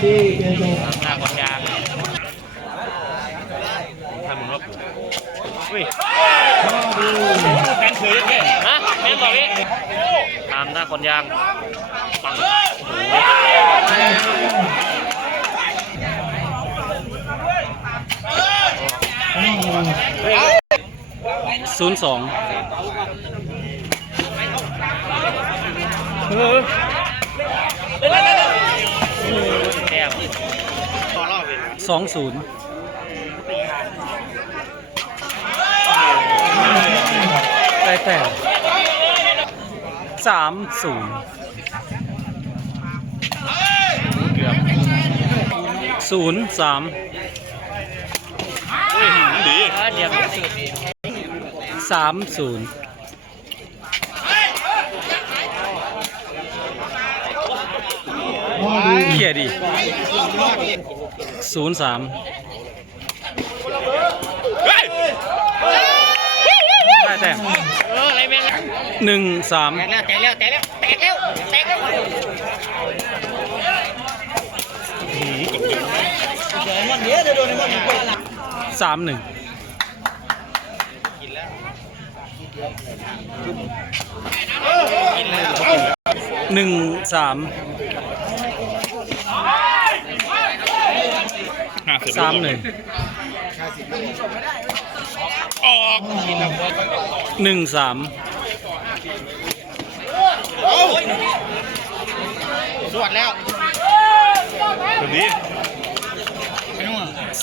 หน้าคนยางทำเหมือนว่าผมเฮ้ยดีแมนถือเลยฮะแมนบอกพี่ตามหน้าคนยางปังศูนย์สองแต้ม สองศูนย์ได้แต้มสามศูนย์เกือบศูนย์สามดีเดียวสามศูนย์ เขียดีศูนย์สามได้แต้มเอออะไรแม่งหนึ่งสามแตกแล้วแตกแล้วแตกแล้วแตกแล้วแตกแล้วเดี๋ยวมันเดี๋ยวจะโดนไอ้มันกว่าละสามหนึ่งหนึ่งสาม สามหนึ่งหนึ่งสามสวดแล้ว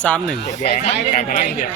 สามหนึ่งแย่การพนันเดือด